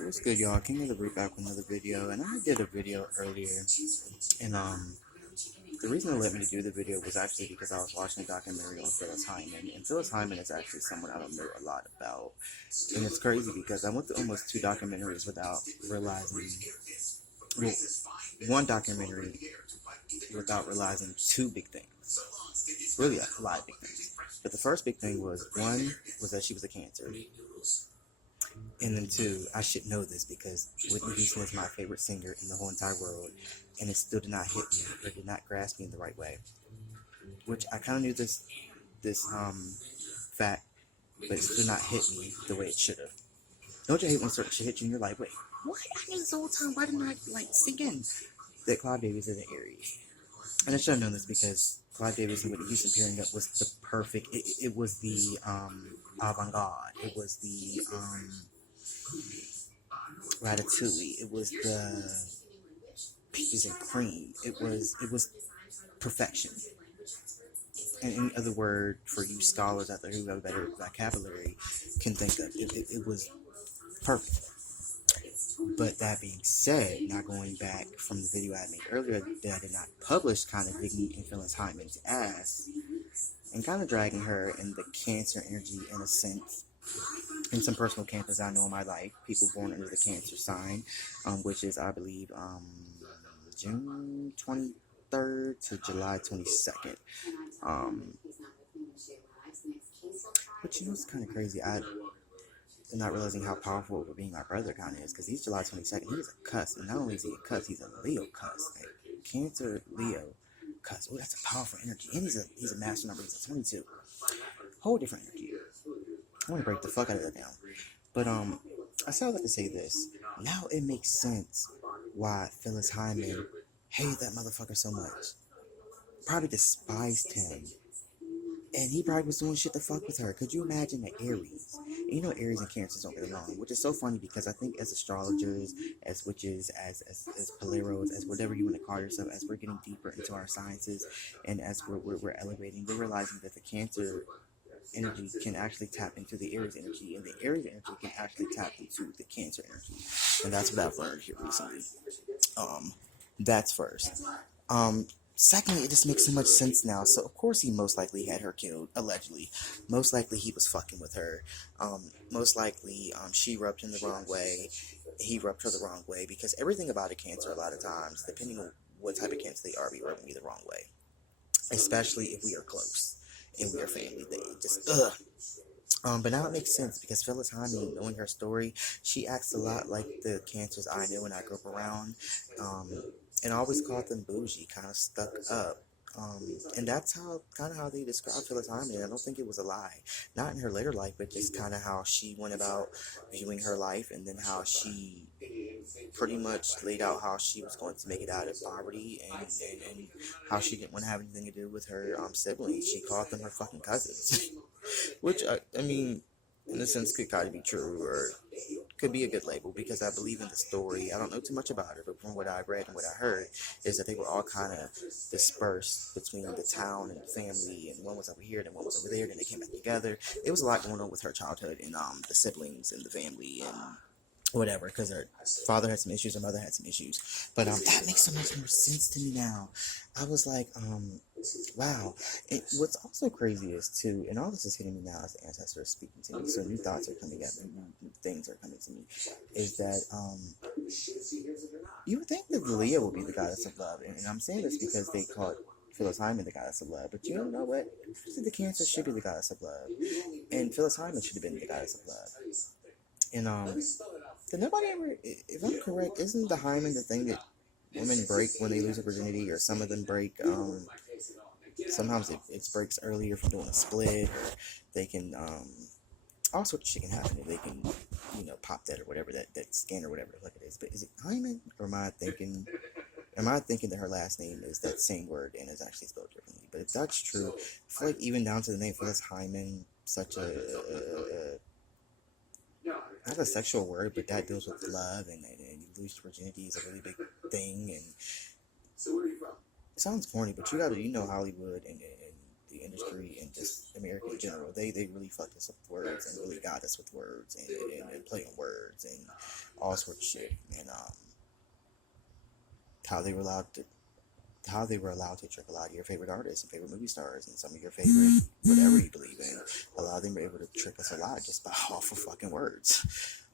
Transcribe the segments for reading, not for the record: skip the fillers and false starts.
What's good, y'all? King of the Root back with another video, and I did a video earlier, and the reason it led me to do the video was actually because I was watching a documentary on Phyllis Hyman, and Phyllis Hyman is actually someone I don't know a lot about, and it's crazy because I went through almost 2 documentaries without realizing, well, one documentary without realizing 2 big things, really a lot of big things, but the first big thing was, one, was that she was a Cancer. And then 2, I should know this because Whitney Houston is my favorite singer in the whole entire world, and it still did not hit me or did not grasp me in the right way. Which I kind of knew this fact, but it still not hit me the way it should have. Don't you hate when certain shit hit you and you're like, wait, what? I knew this whole time. Why didn't I sink in that Clive Davis is an Aries? And I should have known this because Clive Davis and Whitney Houston pairing up was the perfect. It was the avant-garde. It was the Ratatouille. It was the peaches and cream. It was perfection. And any other word for you scholars out there who have a better vocabulary can think of, it was perfect. But that being said, now going back from the video I made earlier that I did not publish, kind of digging in Phyllis Hyman's ass and kind of dragging her in the Cancer energy in a sense. And some personal cancers I know in my life, people born under the Cancer sign, which is, I believe, June 23rd to July 22nd. But you know, it's kind of crazy. I'm not realizing how powerful being my brother kind of is, because he's July 22nd. He's a cuss, and not only is he a cuss, he's a Leo cuss. Like, Cancer, Leo cuss. Oh, that's a powerful energy. And he's a master number. He's a 22. Whole different energy. I want to break the fuck out of that down. But I still like to say this. Now it makes sense why Phyllis Hyman hated that motherfucker so much. Probably despised him. And he probably was doing shit to fuck with her. Could you imagine the Aries? And you know Aries and Cancers don't get along, which is so funny because I think as astrologers, as witches, as poleros, as whatever you want to call yourself, as we're getting deeper into our sciences, and as we're elevating, we're realizing that the Cancer energy can actually tap into the Aries energy, and the Aries energy can actually tap into the Cancer energy. And that's what I've learned here recently. That's first. Secondly, it just makes so much sense now. So of course he most likely had her killed, allegedly. Most likely he was fucking with her. Most likely she rubbed him the wrong way. He rubbed her the wrong way, because everything about a Cancer, a lot of times, depending on what type of Cancer they are, be rubbing me the wrong way. Especially if we are close and we are family. They just but now it makes sense because Phyllis Hyman, knowing her story, she acts a lot like the Cancers I knew when I grew up around. And I always called them bougie, kind of stuck up. And that's kind of how they describe Phyllis Hyman. I don't think it was a lie. Not in her later life, but just kind of how she went about viewing her life, and then how she pretty much laid out how she was going to make it out of poverty, and how she didn't want to have anything to do with her siblings. She called them her fucking cousins. Which, I mean, in a sense, could kind of be true, or could be a good label, because I believe in the story. I don't know too much about her, but from what I read and what I heard, is that they were all kind of dispersed between the town and the family, and one was over here, then one was over there, then they came back together. There was a lot going on with her childhood, and the siblings and the family, and whatever, because her father had some issues, her mother had some issues, but that makes so much more sense to me now. I was like, wow. And what's also crazy is too, and all this is hitting me now as the ancestor is speaking to me, so new thoughts are coming up, new things are coming to me, is that you would think that Leah would be the goddess of love, and I'm saying this because they call Phyllis Hyman the goddess of love, but you know what? The Cancer should be the goddess of love, and Phyllis Hyman should have been the goddess of love. And did nobody ever, if I'm correct, isn't the hymen the thing that women break when they lose their virginity, or some of them break, sometimes it breaks earlier from doing a split, or they can, all sorts of shit can happen, they can, pop that or whatever, that skin or whatever the fuck it is, but is it hymen, or am I thinking that her last name is that same word and is actually spelled differently? But if that's true, I feel like even down to the name Phyllis Hyman, such a not a sexual word, but that deals with love, and you lose virginity is a really big thing, and it sounds corny, but you know Hollywood and the industry and just America in general, they really fucked us up with words, and really got us with words, and play on words. words and all sorts of shit, and how they were allowed to trick a lot of your favorite artists and favorite movie stars and some of your favorite whatever you believe in. A lot of them were able to trick us a lot just by off of fucking words.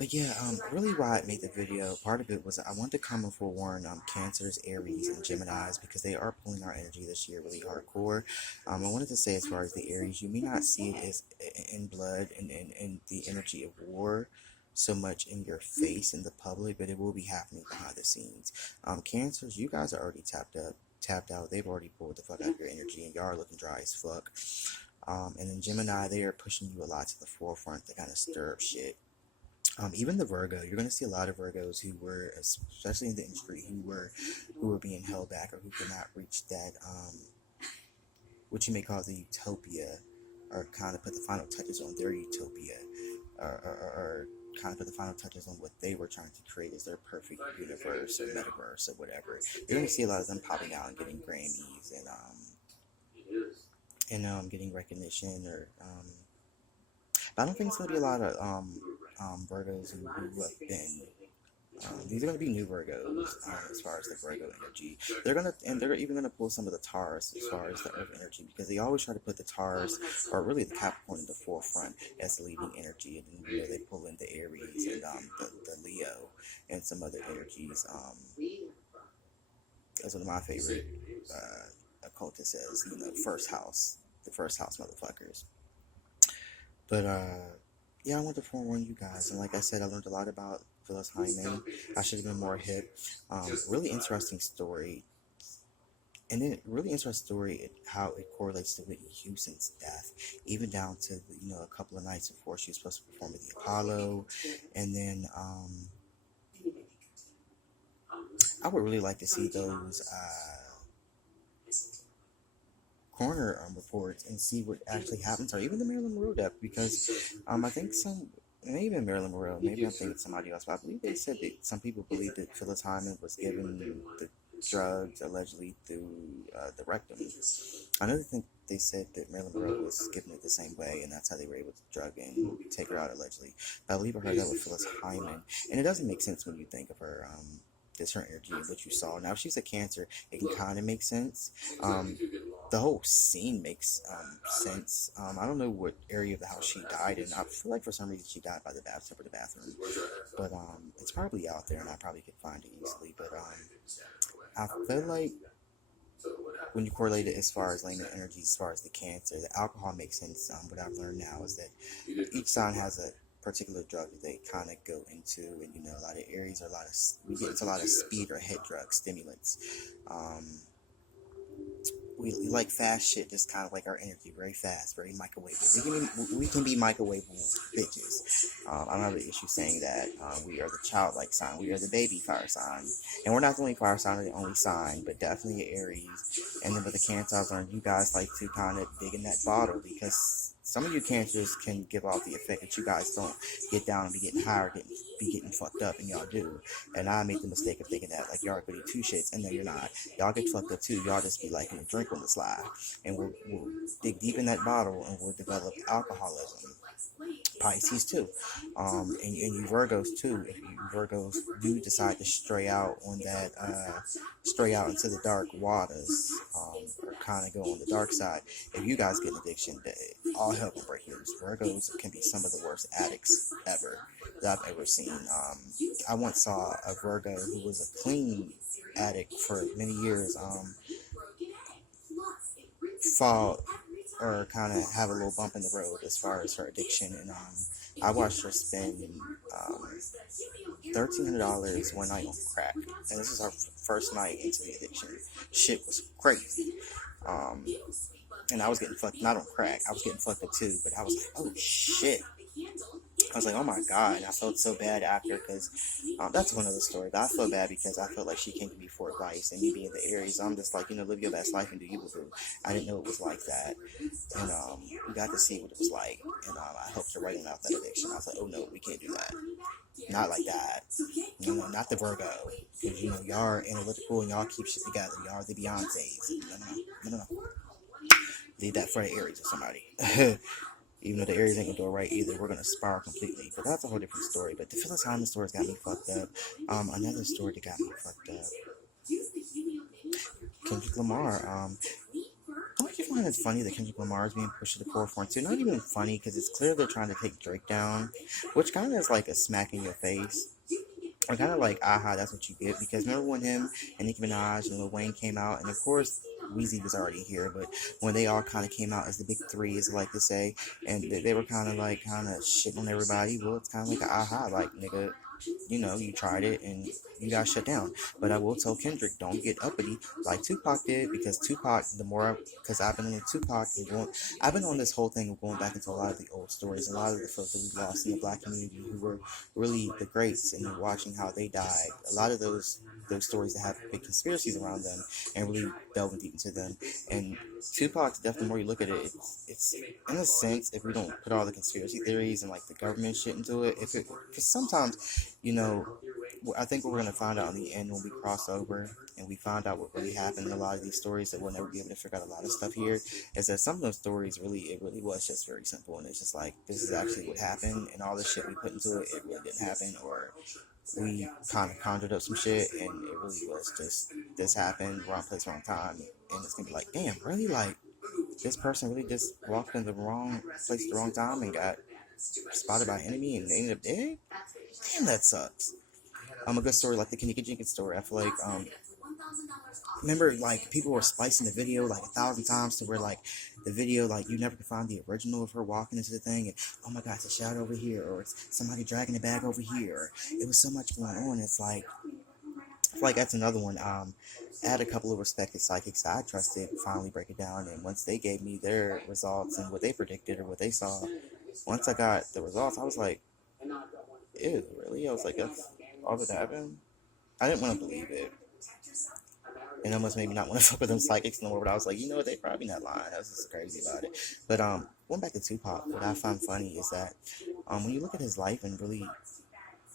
But yeah, really why I made the video, part of it was I wanted to come and forewarn Cancers, Aries, and Geminis, because they are pulling our energy this year really hardcore. I wanted to say, as far as the Aries, you may not see it as in blood and in the energy of war so much in your face in the public, but it will be happening behind the scenes. Cancers, you guys are already tapped out. They've already pulled the fuck out of your energy, and y'all are looking dry as fuck. And then Gemini, they are pushing you a lot to the forefront to kind of stir up shit. Even the Virgo, you're going to see a lot of Virgos who were, especially in the industry, who were being held back or who could not reach that, what you may call the utopia, or kind of put the final touches on their utopia, or kind of put the final touches on what they were trying to create as their perfect universe or metaverse or whatever. You're going to see a lot of them popping out and getting Grammys and getting recognition, or but I don't think it's going to be a lot of Virgos who have been. These are going to be new Virgos as far as the Virgo energy. They're even going to pull some of the Taurus as far as the Earth energy, because they always try to put the Taurus, or really the Capricorn, in the forefront as the leading energy, and then they pull in the Aries and the Leo and some other energies. That's one of my favorite occultists says, the first house motherfuckers. But yeah, I want to forewarn you guys, and like I said, I learned a lot about Phyllis Hyman. I should have been more hip. Really interesting story, and then really interesting story how it correlates to Whitney Houston's death, even down to a couple of nights before she was supposed to perform at the Apollo, and then I would really like to see those coroner reports and see what actually happens, or even the Marilyn Monroe death, because I think maybe even Marilyn Monroe, maybe I'm thinking somebody else, but I believe they said that some people believe that Phyllis Hyman was given the drugs allegedly through the rectum. Another thing, they said that Marilyn Monroe was given it the same way, and that's how they were able to drug and take her out allegedly. But I believe I heard that with Phyllis Hyman, and it doesn't make sense when you think of her. Just her energy and what you saw. Now, if she's a Cancer, it can kind of make sense. The whole scene makes sense. I don't know what area of the house she died in. I feel like for some reason she died by the bathtub or the bathroom. But it's probably out there, and I probably could find it easily. But I feel like when you correlate it as far as layman energy, as far as the Cancer, the alcohol makes sense. What I've learned now is that each sign has a particular drug that they kind of go into, and a lot of Aries we get into a lot of speed or head drugs, stimulants. We like fast shit, just kind of like our energy, very fast, very microwavable. We can be microwavable bitches. I don't have an issue saying that. We are the childlike sign. We are the baby fire sign, and we're not the only fire sign or the only sign, but definitely Aries. And then with the Cancer, I've learned you guys like to kind of dig in that bottle, because some of you Cancers can give off the effect that you guys don't get down and be getting high or be getting fucked up, and y'all do. And I made the mistake of thinking that like y'all are goody two shits, and no, you're not. Y'all get fucked up too. Y'all just be like in a drink on the slide, and we'll dig deep in that bottle, and we'll develop alcoholism. Pisces too, and you Virgos too. If you Virgos do decide to stray out into the dark waters, or kind of go on the dark side, if you guys get an addiction, all hell will break loose. Virgos can be some of the worst addicts ever that I've ever seen. I once saw a Virgo who was a clean addict for many years, fall or kind of have a little bump in the road as far as her addiction, and I watched her spend $1,300 one night on crack, and this was her first night into the addiction. Shit was crazy. And I was getting fucked, not on crack, I was getting fucked up too, but I was like, oh shit. I was like, oh my god, and I felt so bad after, because that's one other story, but I felt bad because I felt like she came to me for advice, and me being the Aries, I'm just like, live your best life and do you, boo. I didn't know it was like that, and we got to see what it was like, and I helped her right out that addiction. I was like, oh no, we can't do that, not like that, not the Virgo, because y'all are analytical and y'all keep shit together, y'all are the Beyoncés. No. Leave that for the Aries or somebody. Even though the Aries ain't gonna do it right either, we're gonna spiral completely. But that's a whole different story. But the Phyllis Hyman story's got me fucked up. Another story that got me fucked up. Kendrick Lamar. Don't you find it funny that Kendrick Lamar is being pushed to the forefront too? Not even funny because it's clear they're trying to take Drake down, which kind of is like a smack in your face. Or kind of like, aha, that's what you get. Because remember when him and Nicki Minaj and Lil Wayne came out, and of course Weezy was already here, but when they all kind of came out as the big three, as I like to say, and they were kind of shitting on everybody. Well, it's kind of like an aha, like, nigga, you know, you tried it and you got shut down. But I will tell Kendrick, don't get uppity like Tupac did, because Tupac, because I've been on Tupac and I've been on this whole thing of going back into a lot of the old stories, a lot of the folks that we lost in the black community who were really the greats, and watching how they died. A lot of those stories that have big conspiracies around them, and really delving deep into them. And Tupac's definitely, the more you look at it, it's in a sense, if we don't put all the conspiracy theories and like the government shit into it, because sometimes, you know, I think what we're going to find out in the end when we cross over and we find out what really happened in a lot of these stories, that we'll never be able to figure out a lot of stuff here, is that some of those stories it really was just very simple, and it's just like, this is actually what happened, and all the shit we put into it really didn't happen, or we kind of conjured up some shit, and it really was just, this happened, wrong place, wrong time, and it's going to be like, damn, really, like, this person really just walked in the wrong place at the wrong time and got spotted by an enemy and they ended up dead? Damn, that sucks. A good story like the Kanika Jenkins story. I feel like remember, like, people were splicing the video like 1,000 times to where, like, the video, like, you never could find the original of her walking into the thing, and oh my god, it's a shadow over here, or it's somebody dragging the bag over here, or it was so much going on. It's like, I feel like that's another one. I had a couple of respected psychics I trusted finally break it down, and once they gave me their results and what they predicted or what they saw, once I got the results, I was like, ew, really? I was like, that's all that happened? I didn't want to believe it. And almost made me not want to fuck with them psychics no more, but I was like, you know what, they probably not lying. I was just crazy about it. But going back to Tupac, what I find funny is that when you look at his life and really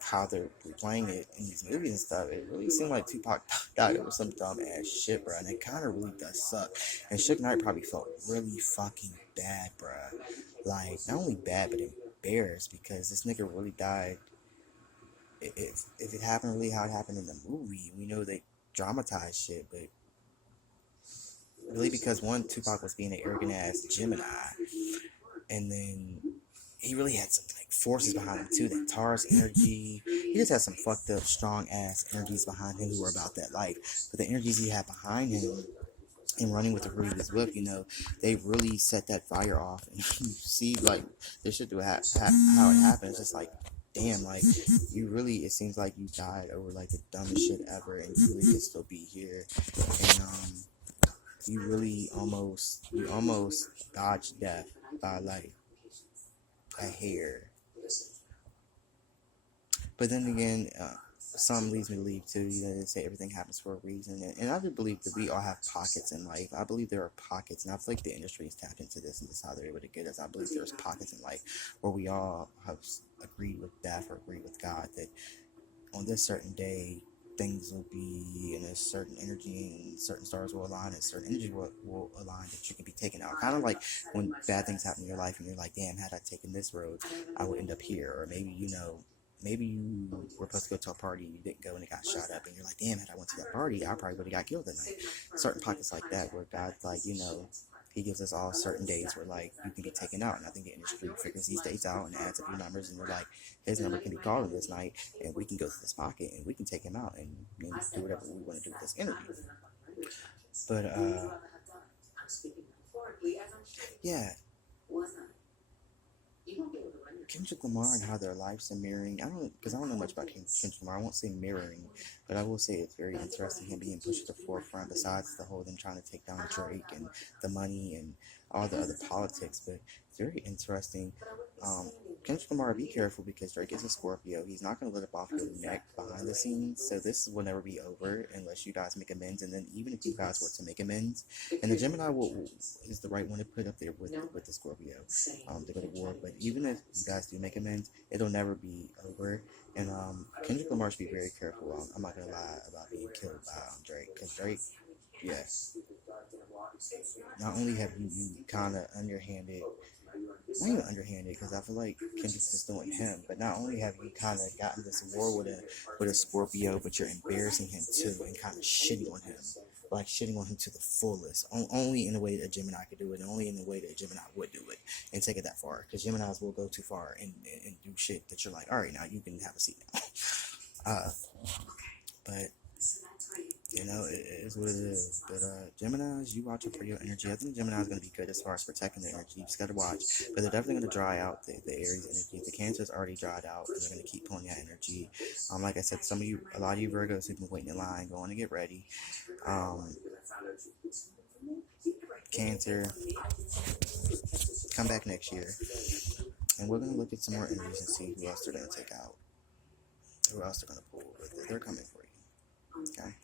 how they're playing it in these movies and stuff, it really seemed like Tupac died over some dumb ass shit, bro. And it kind of really does suck. And Suge Knight probably felt really fucking bad, bro. Like, not only bad, but embarrassed, because this nigga really died. If it happened really how it happened in the movie, we know they dramatized shit, but really because one, Tupac was being an arrogant ass Gemini, and then he really had some like forces behind him too. That Taurus energy, he just had some fucked up, strong ass energies behind him who were about that life. But the energies he had behind him and running with the root of his whip, you know, they really set that fire off. And you see, like, this shit do how it happened. It's just like, damn, like, you really, it seems like you died over like the dumbest shit ever, and you really could still be here. And you almost dodged death by like a hair. But then again, some leads me to believe too, you know, they say everything happens for a reason. And I do believe that we all have pockets in life. I believe there are pockets, and I feel like the industry has tapped into this, and this is how they're able to get us. I believe there's pockets in life where we all have agreed with death or agreed with God that on this certain day, things will be in a certain energy, and certain stars will align, and certain energy will align that you can be taken out. Kind of like when bad things happen in your life and you're like, damn, had I taken this road, I would end up here. Or maybe, you know, maybe you were supposed to go to a party and you didn't go and it got shot up, and you're like, damn, had I went to that party, I probably would have got killed that night. Certain pockets like that where God's like, you know, he gives us all certain days where, like, you can be taken out. And I think the industry figures these days out and adds up your numbers, and we're like, his number can be called in this night, and we can go to this pocket and we can take him out and, you know, do whatever we want to do with this energy. But yeah, Kendrick Lamar and how their lives are mirroring. Because I don't know much about Kendrick Lamar. I won't say mirroring, but I will say it's very interesting him being pushed to the forefront. Besides the whole them trying to take down Drake and the money and all the other politics, but it's very interesting. Kendrick Lamar, be careful, because Drake is a Scorpio. He's not going to let up off your neck behind the scenes, so this will never be over unless you guys make amends. And then even if you guys were to make amends, and the Gemini is the right one to put up there with the Scorpio to go to war. But even if you guys do make amends, it'll never be over. And Kendrick Lamar should be very careful. I'm not going to lie about being killed by Drake, because Drake, yes, not only have you kind of underhanded not even underhanded, because I feel like Kendrick's just doing him. But not only have you kind of gotten this war with a Scorpio, but you're embarrassing him too and kind of shitting on him. Like shitting on him to the fullest. Only in the way that Gemini could do it, and only in the way that Gemini would do it, and take it that far. Because Geminis will go too far and do shit that you're like, all right, now you can have a seat now. But you know, it is what it is. But Geminis, you watch out for your energy. I think Gemini is going to be good as far as protecting their energy. You just got to watch. But they're definitely going to dry out the Aries energy. The Cancer's already dried out, and they're going to keep pulling that energy. Like I said, a lot of you Virgos who've been waiting in line, going to get ready. Cancer, come back next year. And we're going to look at some more energies and see who else they're going to take out. Who else they're going to pull. But they're coming for you. Okay?